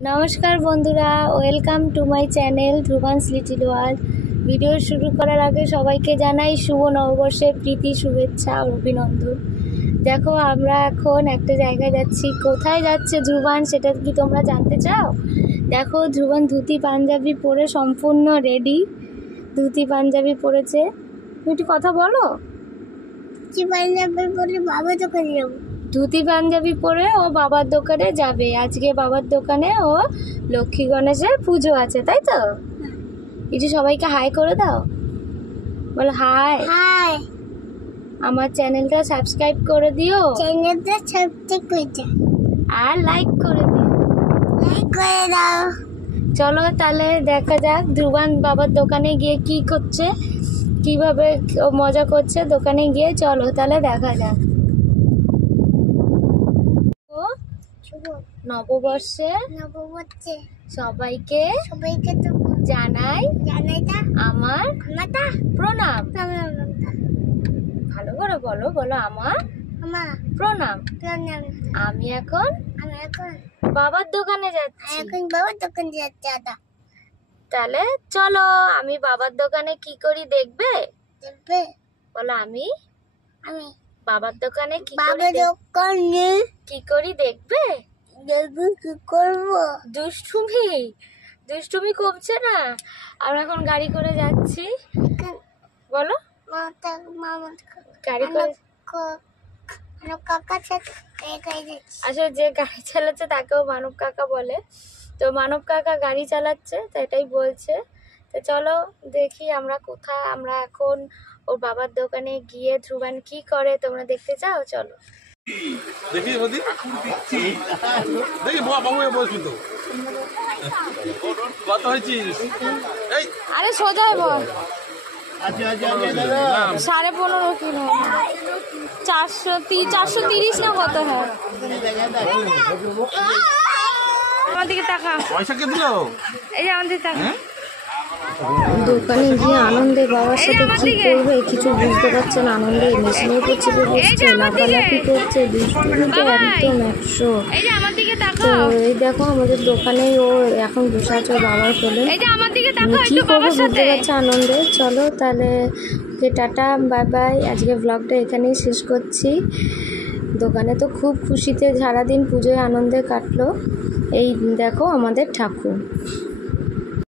নমস্কার বন্ধুরা, welcome to my channel Dhruvan's little world. Video শুরু করার আগে সবাইকে জানাই শুভ নববর্ষের প্রীতি, শুভেচ্ছা ও অভিনন্দন। দেখো আমরা এখন একটা জায়গায় যাচ্ছি। কোথায় যাচ্ছে ধ্রুবান সেটা কি তোমরা জানতে চাও? দেখো ধ্রুবান ধুতি পাঞ্জাবি পরে সম্পূর্ণ রেডি। ধুতি পাঞ্জাবি পরেছে। তুমি একটু কথা বলো। ধুতি পাঞ্জাবি পরে ও বাবার দোকানে যাবে। আজকে বাবার দোকানে ও লক্ষ্মী গণেশের পুজো আছে, তাই তো? কিছু সবাইকে হাই করে দাও, বলো হাই। হাই, আমার চ্যানেলটা সাবস্ক্রাইব করে দিও, চ্যানেলটা সাবস্ক্রাইব করে দাও আর লাইক করে দিও। লাইক করে দাও। চলো তাহলে দেখা যাক ধ্রুবান বাবার দোকানে গিয়ে কি করছে, কিভাবে ও মজা করছে দোকানে গিয়ে। চলো তাহলে দেখা যাক। নববর্ষে সবাইকে তো জানাই আমার প্রণাম। ভালো করে বলো, বলো আমার প্রণাম। আমি এখন বাবার দোকানে যাচ্ছি। তাহলে চলো আমি বাবার দোকানে কি করি দেখবে? বলো আমি বাবার দোকানে কি করি দেখবে? কি করবো? দুষ্টুমি কমছে না। আমরা এখন গাড়ি করে যাচ্ছি। বলো গাড়ি করে। আসলে যে গাড়ি চালাচ্ছে তাকেও মানব কাকা বলে, তো মানব কাকা গাড়ি চালাচ্ছে, তো এটাই বলছে। তো চলো দেখি আমরা কোথায়। আমরা এখন ওর বাবার দোকানে গিয়ে ধ্রুবান কি করে তোমরা দেখতে চাও? চলো দেখি দেখি বাবু বলছি তো কত হয়েছিস? এই আরে সোজা বল। 15.5 কিলো, 430 না কত? হ্যাঁ আমার দিকে টাকা পয়সা কে দিল? এই যে আমার দিকে টাকা। দোকানে গিয়ে আনন্দে বাবার সাথে কি করবে কিছু বুঝতে পারছে না। আনন্দে মেশিনের উপর চেপে বসছে, লাফালাফি করছে, দুষ্টুমিতে একদম 100। তো এই দেখো আমাদের দোকানে ও এখন বসে আছে বাবার কোলে। কি করবে বুঝতে পারছে আনন্দে। চলো তাহলে টাটা, বাই বাই। আজকে ব্লগটা এখানেই শেষ করছি। দোকানে তো খুব খুশিতে সারাদিন পুজোয় আনন্দে কাটলো। এই দেখো আমাদের ঠাকুর।